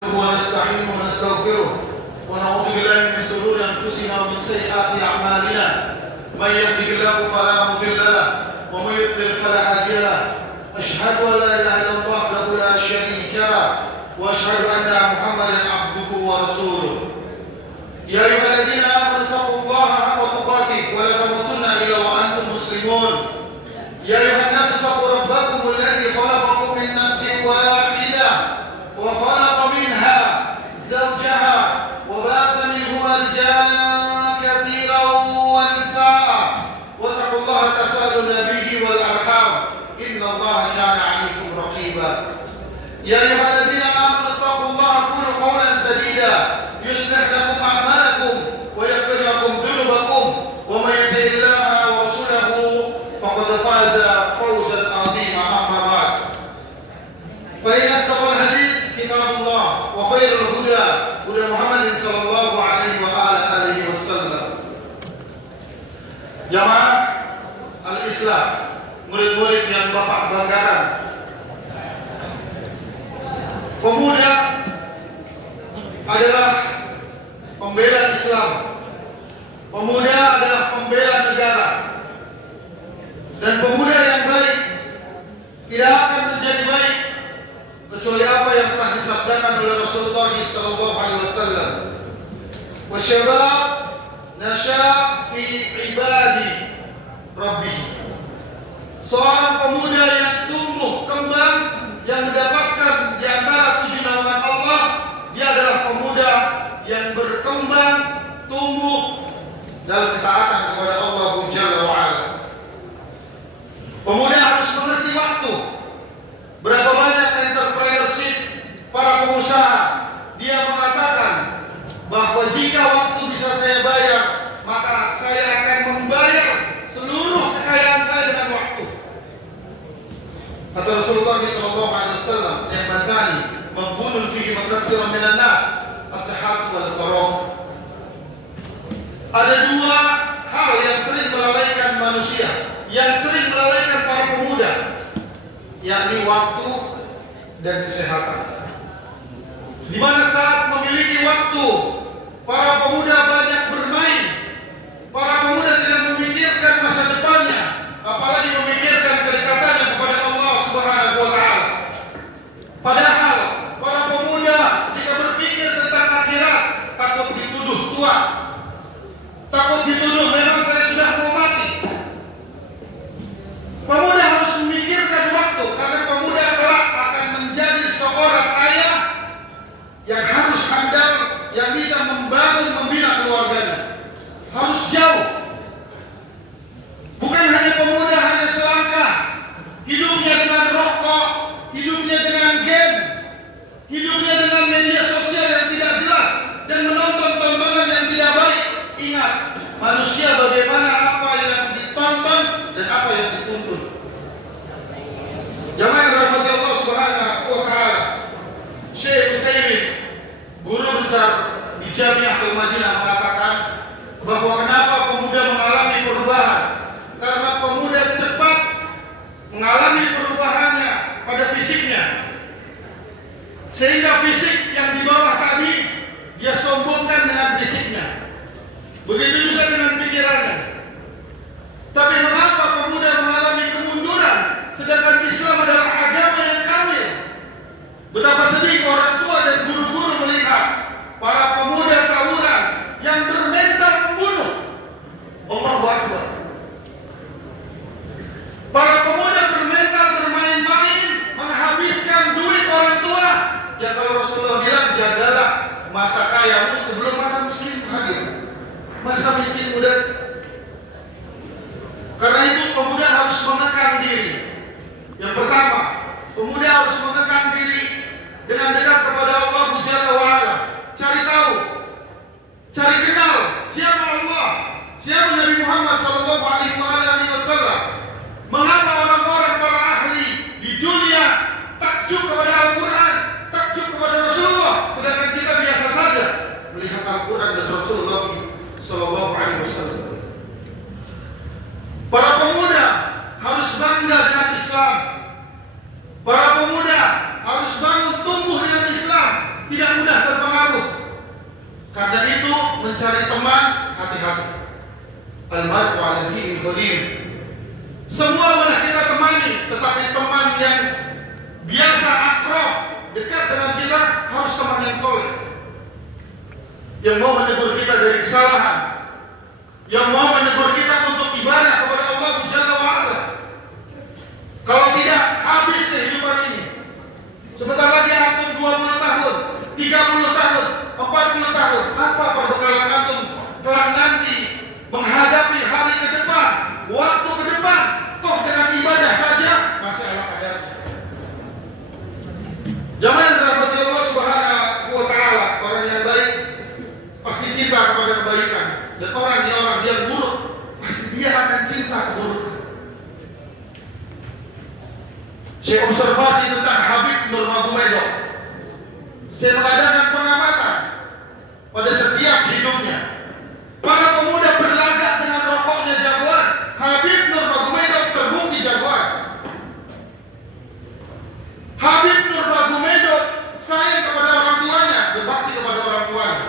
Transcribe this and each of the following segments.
ونستعينه ونستغفره ونعوذ بالله من شرور انفسنا ومن سيئات اعمالنا. من يهده الله فلا مضل له ومن يضلل فلا هادي له. اشهد ان لا اله الا الله وحده لا شريك له واشهد ان محمدا عبده ورسوله. يا ايها الذين امنوا اتقوا الله حق تقاته ولا تموتن الا وانتم مسلمون. يا ايها الناس اتقوا ربكم الذي خلقكم من نفس واحده وخلق منها زوجها وبعث منهما رجالا كثيرا ونساء واتقوا الله تساءلون به والارحام ان الله كان عليكم رقيبا. يا ايها الذين امنوا اتقوا الله قولوا قولا سديدا يصلح لكم اعمالكم ويغفر لكم ذنوبكم ومن يطع الله ورسوله فقد فاز فوزا عظيما. اما بعد فان اصدق الحديث كتاب الله وخير الهدى هدى محمد صلى الله عليه وآله وسلم. Jamaah al-Islam, murid-murid yang Bapak banggakan, pemuda adalah pembela Islam, pemuda adalah pembela negara, dan pemuda yang baik tidak akan menjadi baik kecuali apa yang telah disabdakan oleh Rasulullah SAW. Wasyabab nasya' fi ibadi rabbih. Seorang pemuda yang tumbuh kembang, yang mendapatkan di antara 7 naungan Allah, dia adalah pemuda yang berkembang, tumbuh dalam ketaatan kepada Allah Jalla wa Ala. Pemuda harus mengerti waktu. Berapa banyak entrepreneurship para pengusaha, dia mengatakan bahwa jika waktu bisa saya bayar, maka saya akan membayar seluruh kekayaan saya dengan waktu. Kata Rasulullah SAW, yang matani membunuh fihi makatsiran minan nas, as-sihat wal faragh. Ada 2 hal yang sering melalaikan manusia, yang sering melalaikan para pemuda, yakni waktu dan kesehatan. Di mana saat memiliki waktu, para pemuda banyak bermain, para pemuda tidak memikirkan masa depannya, apalagi memikirkan kedekatannya kepada Allah Subhanahu wa Ta'ala. Padahal para pemuda jika berpikir tentang akhirat, takut dituduh tua, takut dituduh memang saya sudah mau mati. Pemuda harus memikirkan waktu, karena pemuda kelak akan menjadi seorang ayah yang harus handal, yang bisa membangun, membina keluarganya. Harus jauh. Bukan hanya pemuda hanya selangkah hidupnya dengan rokok, hidupnya dengan game, hidupnya dengan media sosial yang tidak jelas, dan menonton tontonan yang tidak baik. Ingat, manusia bagaimana apa yang ditonton dan apa yang dituntut. Jamaah yang dirahmati Allah Subhanahu wa Ta'ala, Syekh Utsaimin, guru besar di Jamiah Al-Madinah, mengatakan bahwa kenapa pemuda mengalami perubahan? Karena pemuda cepat mengalami perubahannya pada fisiknya, sehingga fisik yang di bawah tadi dia sombongkan dengan fisiknya. Begitu juga dengan pikirannya. Tapi mengapa pemuda mengalami kemunduran sedangkan Islam adalah agama yang kamil? Betapa sedih orang tua dan guru-guru melihat para pemuda tawuran yang bermental pembunuh. Allahu Akbar. Para pemuda bermental bermain-main, menghabiskan duit orang tua. Ya kalau Rasulullah bilang, jagalah masa kayamu sebelum masa miskin hadir. Masa miskin muda. Karena itu pemuda harus menekan diri. Yang pertama, pemuda harus menekan diri dengan dekat kepada Allah Jalla wa Ala. Cari tahu, cari kenal siapa Allah, siapa Nabi Muhammad sallallahu alaihi wasallam. Mengapa orang-orang para ahli di dunia takjub kepada Al-Qur'an, takjub kepada Rasulullah, sedangkan kita biasa saja melihat Al-Qur'an dan Rasulullah sallallahu alaihi wasallam. Para pemuda harus bangga dengan Islam. Para pemuda harus bangun tumbuh dengan Islam. Karena itu mencari teman hati-hati. Al-mar'u 'ala dini khalil. Semua boleh kita temani, tetapi teman yang biasa akrab, dekat dengan kita harus teman yang soleh, yang mau menegur kita dari kesalahan, yang mau menegur kita untuk ibadah kepada Allah Jalla wa'ala. Kalau tidak, habis kehidupan ini. Sebentar lagi antum 20 tahun, 30 tahun, 40 tahun. Apa perbekalan antum kelak nanti menghadapi hari ke depan, waktu ke depan? Toh dengan ibadah saja masih ala kadarnya. Jamaah yang dirahmati Allah Subhanahu wa taala, orang yang baik pasti cinta kepada kebaikan, dan orang yang buruk pasti dia akan cinta keburukan. Saya observasi tentang Habib Nurmagomedov. Saya mengadakan pengamatan pada setiap hidupnya. Para pemuda berlagak dengan rokoknya jagoan. Habib Nurmagomedov terbukti jagoan. Habib Nurmagomedov sayang kepada orang tuanya, berbakti kepada orang tuanya.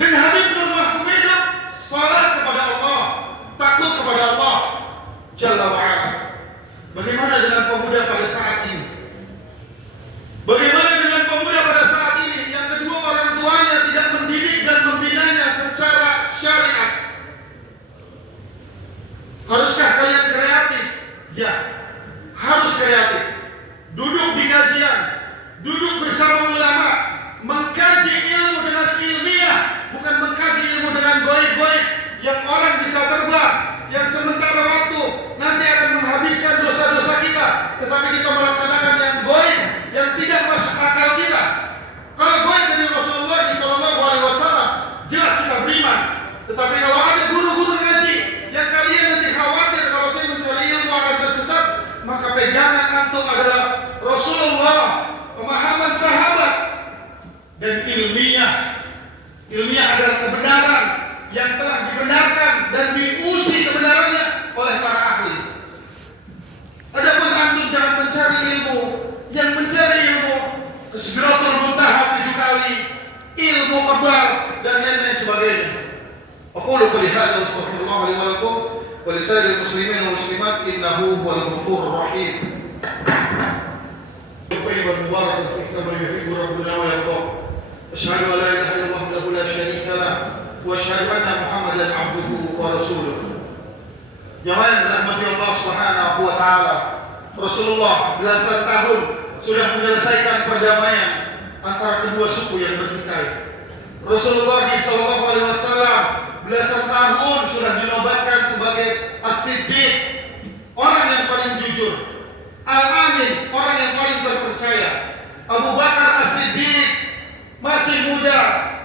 Dan Habib Nurmagomedov salat kepada Allah, takut kepada Allah Jalla wa'ala. Bagaimana dengan pemuda pada saat ini? Bagaimana dengan pemuda pada saat ini? Yang kedua, orang tuanya tidak mendidik dan membinanya secara syariat. Haruskah kalian kreatif? Ya, harus kreatif. Duduk di kajian, duduk bersama ulama, mengkaji ilmu dengan ilmiah, bukan mengkaji ilmu dengan goib-goib yang orang bisa terbang, yang sementara waktu nanti akan menghabiskan dosa-dosa kita, tetapi kita melaksanakan yang goib yang tidak masuk akal kita. Kalau goib dari Rasulullah SAW jelas kita beriman, tetapi kalau ada guru-guru ngaji yang kalian nanti khawatir kalau saya mencari ilmu akan tersesat, maka pegangan antum adalah Rasulullah, pemahaman sahabat, dan ilmiah. Ilmiah adalah kebenaran yang telah dibenarkan dan diuji kebenarannya oleh para ahli. Adapun antum jangan mencari ilmu, yang mencari ilmu Sidratul Muntaha 7 kali, ilmu kebal dan lain-lain sebagainya. Aqulu qouli hadza wa astaghfirullah li wa lakum wa li sa'iril muslimin wal muslimat innahu huwal ghafurur rahim. Tayyibun mubarakan fi kama yuhibbu rabbuna wa yarda. Asyhadu an la ilaha illallah wahdahu la syarika lah wa asyhadu anna Muhammadan 'abduhu wa rasuluh. Jamaah yang dirahmati Allah Subhanahu wa taala, Rasulullah belasan tahun sudah menyelesaikan perdamaian antara kedua suku yang bertikai. Rasulullah SAW belasan tahun sudah dinobatkan sebagai As-Siddiq, orang yang paling jujur, Al-Amin, orang yang paling terpercaya. Abu Bakar As-Siddiq masih muda,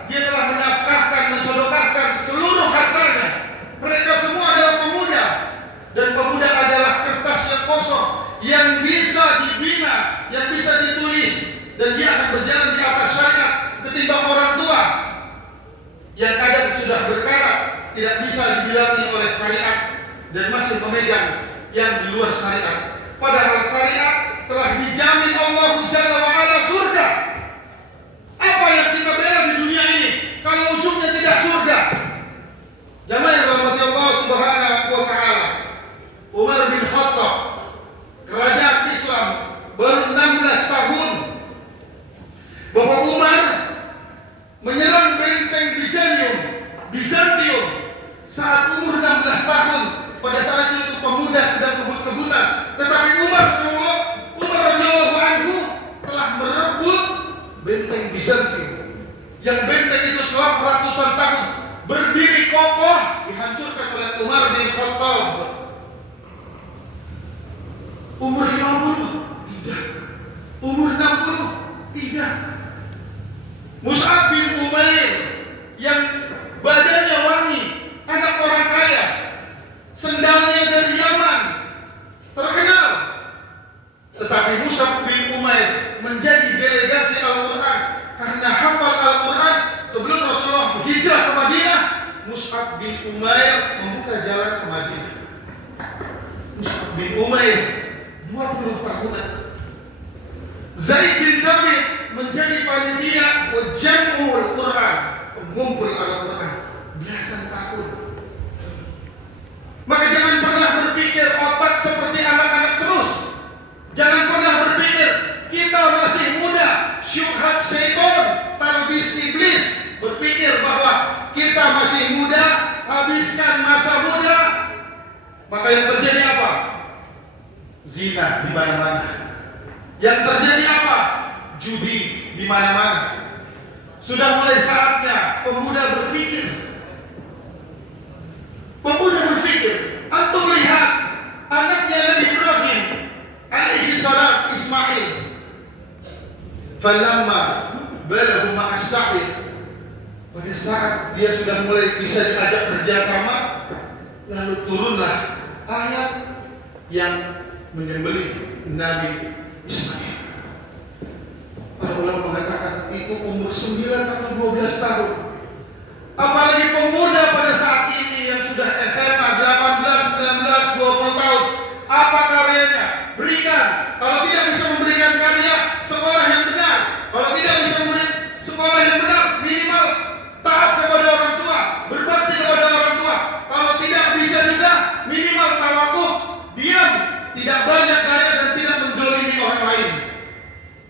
dia telah menafkahkan, mensedekahkan seluruh hartanya. Mereka semua adalah pemuda, dan pemuda adalah kertas yang kosong yang bisa dibina, yang bisa ditulis, dan dia akan berjalan di atas syariat ketimbang orang tua yang kadang sudah berkarat, tidak bisa dibilangi oleh syariat dan masih memegang yang di luar syariat. Padahal syariat telah dijamin Allah Jalla wa'ala surga. Apa yang kita bela di dunia ini kalau ujungnya tidak surga? Jamaah yang dirahmati Allah Subhanahu wa taala, Umar bin Khattab, kerajaan Islam baru 16 tahun, bahwa Umar menyerang benteng Bizantium saat umur 16 tahun. Pada saat itu pemuda sedang kebut-kebutan, tetapi Umar radhiyallahu anhu telah merebut benteng Bizantium, yang benteng itu selama ratusan tahun berdiri kokoh, dihancurkan oleh Umar bin Khattab. Umur 50? Tidak. Umur 60? Tidak. Mus'ab bin Umair yang badannya wangi, anak orang kaya, sendalnya dari Yaman, terkenal. Tetapi Mus'ab bin Umair menjadi delegasi Al-Quran karena hafal Al-Quran. Sebelum Rasulullah berhijrah ke Madinah, Mus'ab bin Umair membuka jalan ke Madinah. Mus'ab bin Umair 20 tahunan. Zaid bin ngumpul Al-Quran belasan tahun. Maka jangan pernah berpikir otak seperti anak-anak terus. Jangan pernah berpikir kita masih muda, syubhat syaitan, talbis iblis, berpikir bahwa kita masih muda, habiskan masa muda. Maka yang terjadi apa? Zina di mana-mana. Yang terjadi apa? Judi di mana-mana. Sudah mulai saatnya pemuda berpikir. Pemuda berpikir. Antum lihat anaknya Nabi Ibrahim alaihi salam, Ismail. Falamma balagha ma'as-sa'i, pada saat dia sudah mulai bisa diajak kerjasama, lalu turunlah ayat yang menyembelih Nabi Ismail. Para ulama mengatakan itu umur 9 atau 12 tahun. Apalagi pemuda pada saat ini yang sudah SMA 18, 19, 20 tahun. Apa karyanya? Berikan. Kalau tidak bisa memberikan karya, sekolah yang benar. Kalau tidak bisa memberi sekolah yang benar, minimal taat kepada orang tua, berbakti kepada orang tua. Kalau tidak bisa juga, minimal tawakuf, diam, tidak banyak karya dan tidak menzalimi orang lain.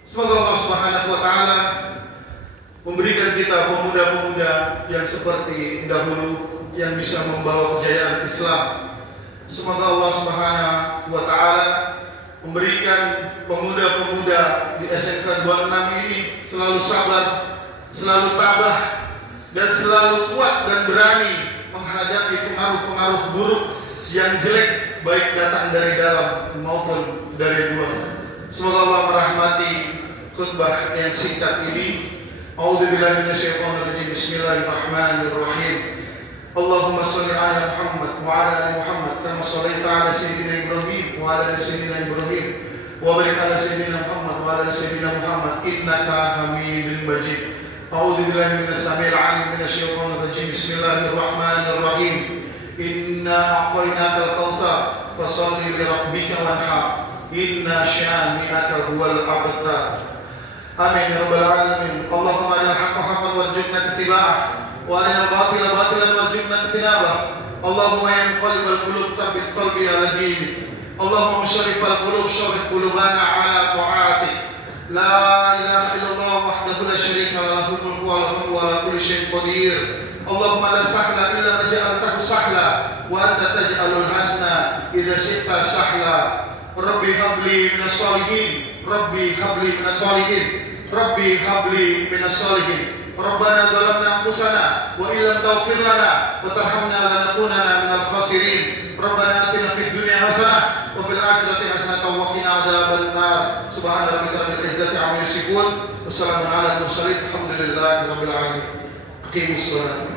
Semoga Allah Subhanahu wa taala memberikan kita pemuda-pemuda yang seperti dahulu, yang bisa membawa kejayaan Islam. Semoga Allah Subhanahu wa taala memberikan pemuda-pemuda di SMK 26 ini selalu sabar, selalu tabah, dan selalu kuat dan berani menghadapi pengaruh-pengaruh buruk yang jelek, baik datang dari dalam maupun dari luar. Semoga Allah merahmati khutbah yang singkat ini. A'udzubillahi minasyaitonir rajim. Bismillahirrahmanirrahim. Allahumma shalli ala Muhammad wa ala ali Muhammad kama shallaita ala sayyidina Ibrahim wa ala ali sayyidina Ibrahim wa barik ala sayyidina Muhammad wa ala ali sayyidina Muhammad innaka Hamidum Majid. A'udzubillahi minasy-sami'il 'alim minasyaitonir rajim. Bismillahirrahmanirrahim. Inna a'tainakal kautsar fashalli li rabbika wanhar. Inna syani'aka huwal abtar. Amin ya rabbal alamin. Allahumma arina al-haqqa haqqan warzuqna ittiba'ah wa arina al-batila batilan warzuqna ijtinabah. Allahumma ya muqallibal qulub tsabbit qalbi ala dinik. Allahumma musharrifal qulub sharrif qulubana ala ta'atik. La ilaha illallah wahdahu la syarika lahu mulku wa lahu ala kulli syai'in qadir. Allahumma la sahla illa ma ja'altahu sahla wa anta taj'alul hasna idza syi'ta sahla. Rabbi habli minas salihin. Rabbi habli minas salihin. Rabbi habli minas salihin. Rabbana zalamna anfusana wa illam taghfir lana wa tarhamna lanakunanna minal khasirin. Rabbana atina fid dunya hasanah wa fil akhirati hasanah wa qina adzaban nar. Subhana rabbika rabbil izzati amma yasifun. Wassalamu ala al mursalin. Alhamdulillahi rabbil alamin. Aqimus shalah.